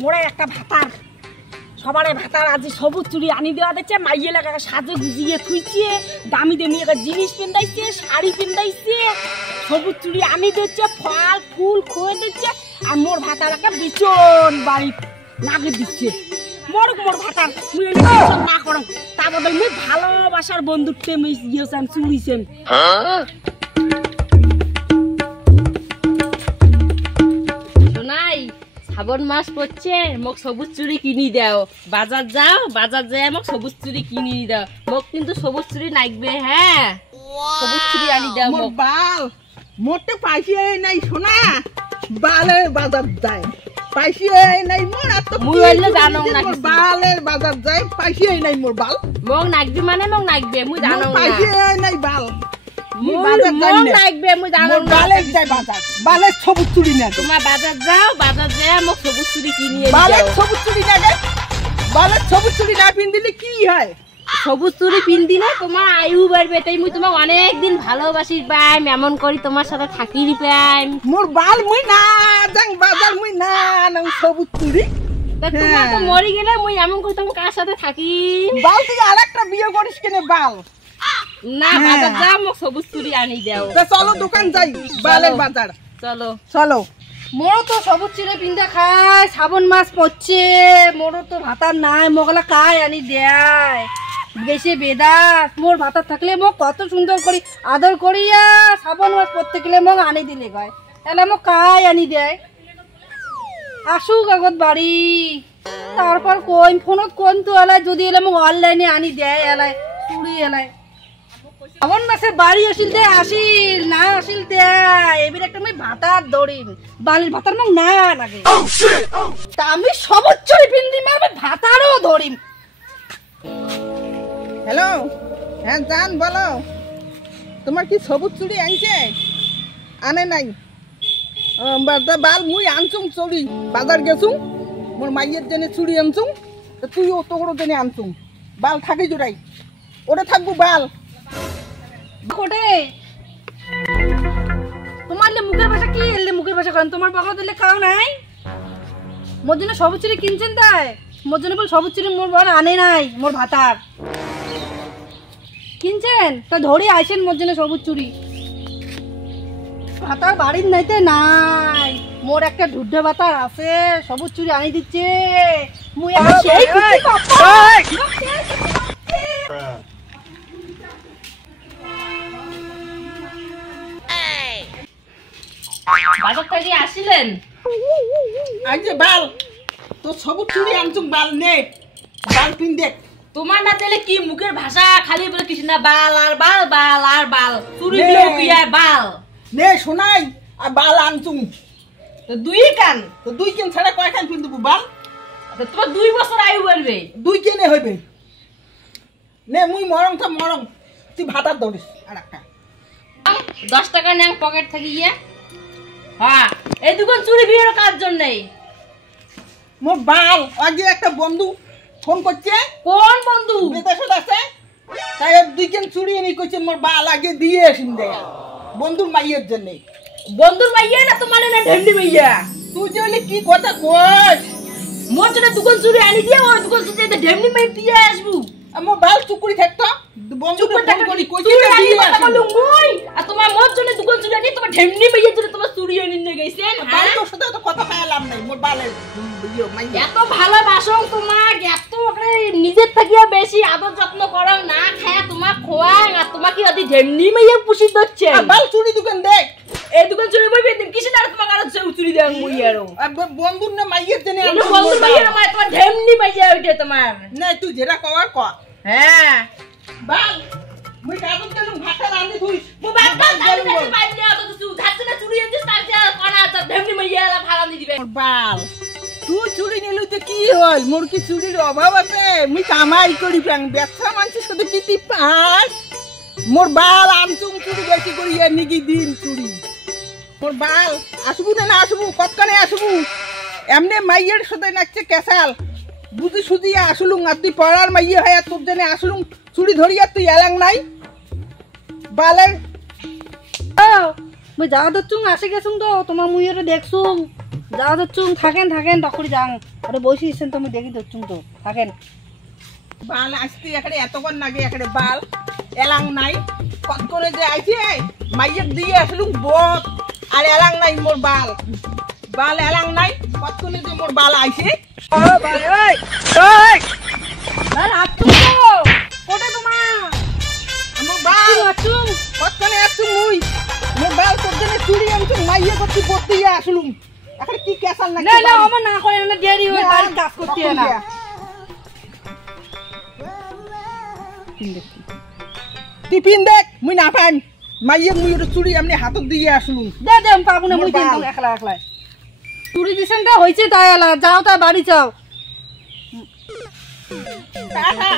মোরে একটা ভাতার সবার ভাতার আজ সবুজ চুরি আনি দেওয়া দিচ্ছে মাইয়ে লাগা সাজে গুজিয়ে থুইছে দামি দামি একটা জিনিস পিন্দাইছে শাড়ি পিন্দাইছে সবুজ চুরি আনি দিচ্ছে ফল ফুল খোয়ে দিচ্ছে আর মোর ভাতার একটা বিচন বাড়ি নাগে দিচ্ছে মোর ভাতার মুই না করো তা বদল মুই ভালোবাসার বন্ধুত্বে মুই গিয়েছেন চুরিছেন শোনাই শ্রাবণ মাস পড়ছে মোক সবুজ চুরি কিনি দাও বাজার যাও বাজার যাই মোক সবুজ চুরি কিনি দাও মোক কিন্তু সবুজ চুরি নাইবে হ্যাঁ সবুজ চুরি আনি দাও মোর বাল মোটে পাইছি নাই সোনা বালের বাজার যায় পাইছি নাই মোর এত মুই হইলে জানো না বালের বাজার যায় পাইছি নাই মোর বাল মোক নাইবে মানে মোক নাইবে মুই জানো না পাইছি নাই বাল মোক নাইবে মুই জানো না বালের যায় বাজার বালের সবুজ চুরি না তোমার বাজার যাও বাজার যাই মোক সবুজ চুরি কিনি দাও বালের সবুজ চুরি না গে বালের সবুজ চুরি না পিন দিলে কি হয় সবুজ চুরি পিন দিলে তোমার আয়ু বাড়বে তাই মুই তোমাক অনেক দিন ভালোবাসি পাই এমন করি তোমার সাথে থাকি পাই মোর বাল মুই না যাং বাজার মুই না নং সবুজ চুরি তা তোমার তো মরি গেলে মুই এমন করি তোমার কার সাথে থাকি বাল তুই আরেকটা বিয়ে করিস কেন বাল না বাজার যাও মোক সবুজ চুরি আনি দাও তা চলো দোকান যাই বালের বাজার চলো চলো মোরও তো সবুজ চুরি পিন্দা খায় শ্রাবণ মাস পড়ছে মোরও তো ভাতার নাই মোগলা কায় আনি দেয় বেশি বেদাত মোর ভাতার থাকলে মোক কত সুন্দর করি আদর করিয়া শ্রাবণ মাস পড়তে গেলে মোক আনি দিলে গয় এলা মোক কায় আনি দেয় আসুক আগত বাড়ি তারপর কইম ফোনত কোন তো এলাই যদি এলে মোক অনলাইনে আনি দেয় এলাই চুরি এলাই শ্রাবণ মাসে বাড়ি আসিল দে আসিল না আসিল দে এবার একটা আমি ভাতার দৌড়িম বালির ভাতার মোক না লাগে তা আমি সবুজ চুরি পিন্দি মারবে ভাতারও ধরিম হ্যালো হ্যাঁ জান বলো তোমার কি সবুজ চুড়ি আনছে আনে নাই বাল মুই আনছুম চুড়ি বাজার গেছুম মোর মাইয়ের জন্য চুড়ি আনছুম তুই ও তোর জন্য আনছুম বাল থাকি জোড়াই ওটা থাকবো বাল কোটে তোমার মুখের ভাষা কি এলে মুখের ভাষা করেন তোমার বাবা দিলে খাও নাই মোর জন্য সবুজ চুরি কিনছেন তাই মোর জন্য বল সবুজ চুরি মোর বড় আনে নাই মোর ভাতার কিনছেন তা ধরে আইছেন মোর জন্য সবুজ চুরি ভাতার বাড়ির নাইতে নাই মোর একটা ঢুড্ডে ভাতার আছে সবুজ চুরি আনি দিচ্ছে মুই আর সেই বাজার থেকে আসিলেন আজ বাল তো সবুজ চুড়ি আনছুম বাল নে বাল পিন দেখ তোমার না দিলে কি মুখের ভাষা খালি বলে কিছু না বাল আর বাল বাল আর বাল চুরি দিলেও পিয়ায় বাল নে শোনাই আর বাল আনছুম তো দুই কান তো দুই কেন ছাড়া কয় কান পিন দেবো বাল তোমার 2 বছর আয়ু বাড়বে দুই কেনে হইবে নে মুই মরং তো মরং তুই ভাতার দৌড়িস আর একটা 10 টাকা নেন পকেট থেকে গিয়ে হ্যাঁ এই দোকান চুরি বিয়ের কাজ জন্য মোর বাল আগে একটা বন্ধু ফোন করছে কোন বন্ধু বিদেশে আছে তাই দুই কেন চুরি এনে কইছে মোর বাল আগে দিয়ে আসিন দেয়া বন্ধুর মাইয়ের জন্য বন্ধুর মাইয়া না তোমার না ঢেন্ডি মাইয়া তুই যে হলে কি কথা কইস মোর জন্য দোকান চুরি আনি দিয়ে ওই দোকান চুরি ঢেন্ডি মাই দিয়ে আসবো আমার বাল চুকুরি থাকতো বন্ধু ফোন করি কইছে দিয়ে আসিন মুই আর তোমার মোর জন্য দোকান চুরি আনি তোমার ঢেন্ডি মাইয়া জন্য তোমার চুরি আনি নিয়ে গেছেন বাল তোর সাথে তো কথা পাইলাম নাই মোর বালের মাইয়া এত ভালোবাসো তোমার এত নিজের থেকে বেশি আদর যত্ন করো না খায় তোমার খোয়াং আর তোমাকে যদি ঢেমনি মাইয়া পুষি দচ্ছে বাল চুরি দোকান দেখ এই দোকান চুরি বইবে দিন কিছু না তোমাকে আর চুরি দেন মুই আরো বন্ধুর না মাইয়ের জন্য বন্ধু মাইয়া না তোমার ঢেমনি মাইয়া ওইটা তোমার না তুই যেটা কওয়ার ক হ্যাঁ বাল মুই কাগজ কেন ভাতা রাঁধি ধুইস মু বাপ বাপ জানি না পাইনি অত কিছু ধাচ্ছে না চুরি এনেছিস তার যা কোনা আছে ঢেমনি মাইয়া ভাড়া দি দিবে বাল তুই চুরি নিলু তো কি হল মোর কি চুরির অভাব আছে মুই কামাই করি প্রাং ব্যবসা মানুষের সাথে কি তুই পাস মোর বাল আমচুম চুরি বেশি করি নিকি দিন চুরি মোর বাল আসবু না আসবু কতখানে আসবু এমনি মাইয়ের সাথে নাচছে কেসাল বুঝি সুদিয়া আসলুম আর তুই পড়ার মাইয়ে হয় আর তোর জন্য আসলুম চুরি ধরিয়া তুই এলাং নাই বালের মুই যাওয়া দচ্ছুং আসে গেছুং তো তোমার মুইয়ের দেখছুং যাও ধরছুম থাকেন থাকেন তখন যাং ওরে বসে দিচ্ছেন তুমি দেখি ধরছুম তো থাকেন বাল আসতে এখানে এতক্ষণ নাকি এখানে বাল এলাং নাই কত করে যে আইছে মাইয়ের দিয়ে আসলুম বত আর এলাং নাই মোর বাল বাল এলাং নাই কত করে যে মোর বাল আইছে ও ভাই ওই ওই আর আটছুম তো কোটে তোমার মোর বাল আটছুম কত করে আসছু মুই মোর বাল কত করে চুরি আনছু মাইয়ে কত বতি আসলুম এখানে কি কেসাল নাকি না না আমার না করে না দেরি হয় বাড়ি কাজ করতে না টিফিন দেখ মুই না পাইম মাইয়ে মুই চুরি এমনি হাতত দিয়ে আসলুম দে দে পাবো না মুই কিন্তু একলা একলা চুরি দিছেন তা হইছে তাই আলা যাও তা বাড়ি যাও টাটা